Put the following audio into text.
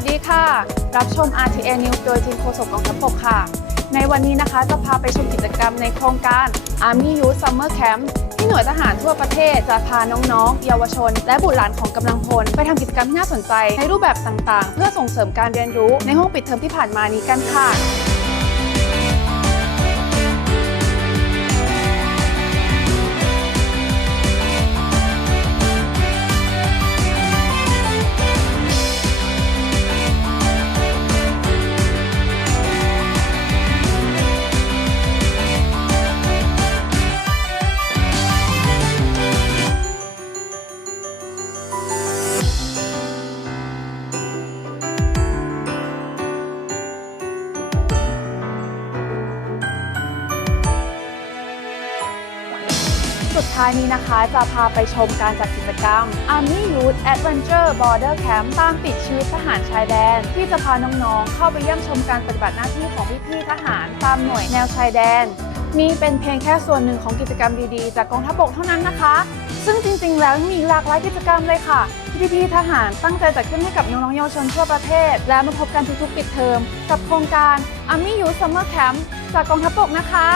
วัสดีค่ะ รับชม RTA News โดยทีมโฆษกกองทัพบกค่ะ ในวันนี้นะคะจะพาไปชมกิจกรรมในโครงการ Army Youth Summer Camp ที่หน่วยทหารทั่วประเทศจะพาน้องๆ เยาวชน และบุตรหลานของกำลังพล ไปทำกิจกรรมที่น่าสนใจในรูปแบบต่างๆ เพื่อส่งเสริมการเรียนรู้ในห้องปิดเทอมที่ผ่านมานี้กันค่ะ สุดท้ายนี้นะคะ จะพาไปชมการจัดกิจกรรม Army Youth Adventure Border Camp ตามติดชีวิตทหารชายแดน ที่จะพาน้องๆ เข้าไปเยี่ยมชมการปฏิบัติหน้าที่ของพี่ๆทหารตามหน่วยแนวชายแดนนี่เป็นเพียงแค่ส่วนหนึ่งของกิจกรรมดีๆ จากกองทัพบกเท่านั้นนะคะ ซึ่งจริงๆ แล้วยังมีหลากหลายกิจกรรมเลยค่ะที่พี่ๆทหารตั้งใจจัดขึ้นให้กับน้องๆเยาวชนทั่วประเทศ และมาพบกันทุกๆ ปิดเทอม กับโครงการ Army Youth Summer Camp จากกองทัพบกนะคะ